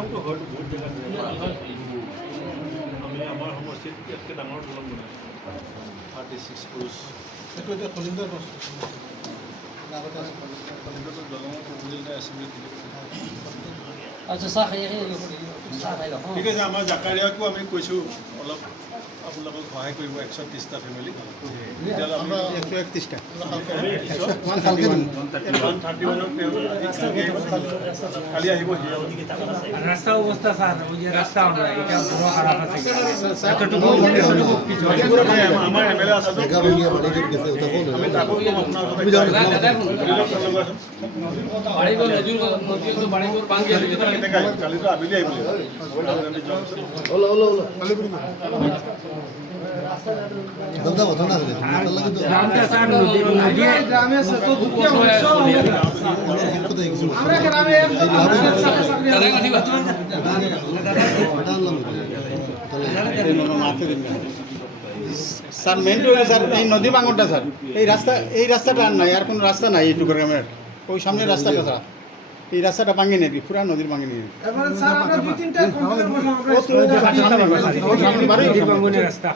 দলংটো হয়তো বহুত জেগাত আমি আমাৰ সমষ্টিত ইয়াতকৈ ডাঙৰ দলং বনাইছোঁ 36 ক্ৰোচ। সেইটো এতিয়া কলিংগৰ বস্তু কলিংগটো দলঙৰ প্ৰপ'জেল এটা আছে বুলি আচ্ছা চাহ খাই লওক। ঠিক আছে, আমাৰ জাকাৰিয়াকো আমি কৈছোঁ অলপ আপোনালোকক সহায় কৰিব 130টা ফেমিলি। তেতিয়াহ'লে আমি 131টা কালি আহিব রাস্তা অবস্থা স্যার ওই যে রাস্তা আমরা এটা বড় খারাপ আছে আমাৰ এমএলএ আছে আমি তাকো কম আপোনাৰ কালিতো আবেলি আহিব গ্রামটা স্যার নদী গ্রামে স্যার মেইনটা হলো স্যার এই নদী ভাঙনটা স্যার এই রাস্তাটা আর নাই, আর কোনো রাস্তা নাই এইটুকু গ্রামের ওই সামনের রাস্তাটা স্যার এই রাস্তাটা ভাঙিয়ে নেবি পুরা নদীর ভাঙিয়ে নেবি এবারে স্যার আমরা দুই তিনটা রাস্তা